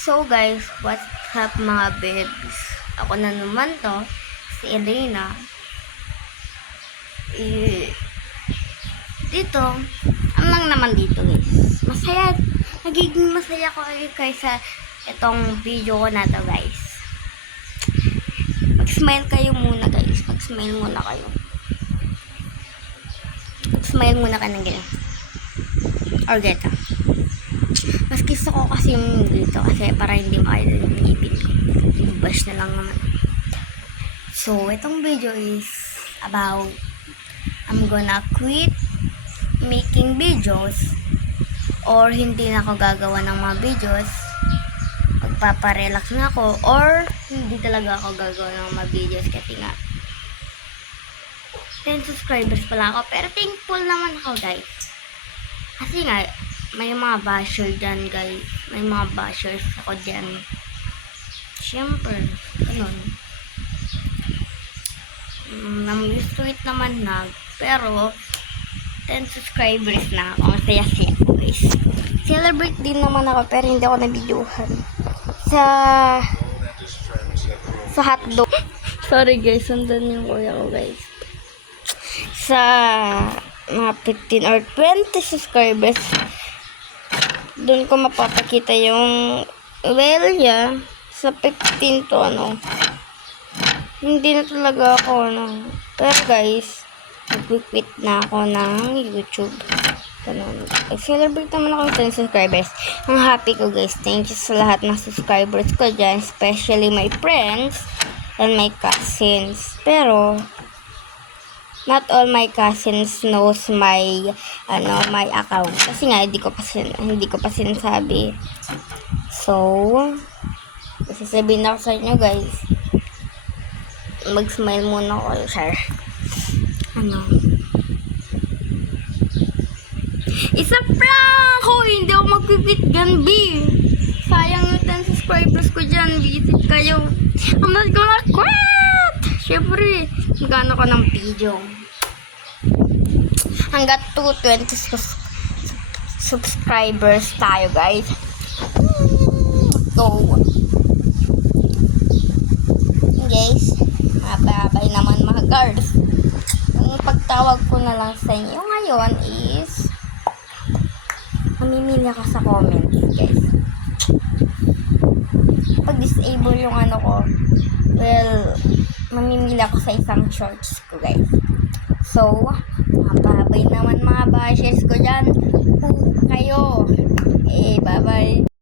So guys, what's up mga babes? Ako na naman to, si Elena. Dito, ano lang naman dito guys. Masaya, nagiging masaya ko kaysa itong video ko na to guys. Mag-smile kayo muna guys. Mag-smile muna kayo. Mag-smile muna ka ng ganyan. Or geto. Mas gusto ko kasi yung dito kasi para hindi makita yung ngipin ko. Bash na lang naman. So, itong video is about I'm gonna quit making videos or hindi na ako gagawa ng mga videos. Magpaparelax na ako or hindi talaga ako gagawa ng mga videos kasi nga 10 subscribers pala ako pero thankful naman ako guys. Kasi nga may mga basher dyan guys. May mga bashers ako dyan. Siyempre, ganun. I'm used to it naman na. Pero, 10 subscribers na ako. Ang saya-saya ko guys. Celebrate din naman ako pero hindi ako nabidyohan. Sa hotdog. Sorry guys, sundan yung kuya ko guys. Sa mga 15 or 20 subscribers, doon ko mapapakita yung niya sa 15 to hindi na talaga ako pero guys nag-quit na ako ng YouTube celebrate naman ako ng 10 subscribers. Ang happy ko guys, thank you sa lahat ng subscribers ko dyan, especially my friends and my cousins, pero not all my cousins knows my my account kasi nga hindi ko pa sinasabi. So, sasabihin ako sa inyo guys. Mag-smile muna ako, sir. Isa prank! Hindi ako mag-quit dyan, B. Sayang yung 10 subscribers ko dyan. Visit kayo. I'm not gonna quit! Siyempre, magkano ko ng video. Hanggat 220 subscribers tayo, guys. So, guys, mababay naman mga girls. Yung pagtawag ko na lang sa inyo ngayon is mamimili ka sa comments, guys. Pag-disable yung ko, well, mamimili ako sa isang shorts ko, guys. So, mababay naman mga bashers ko dyan. Kayo. Bye-bye.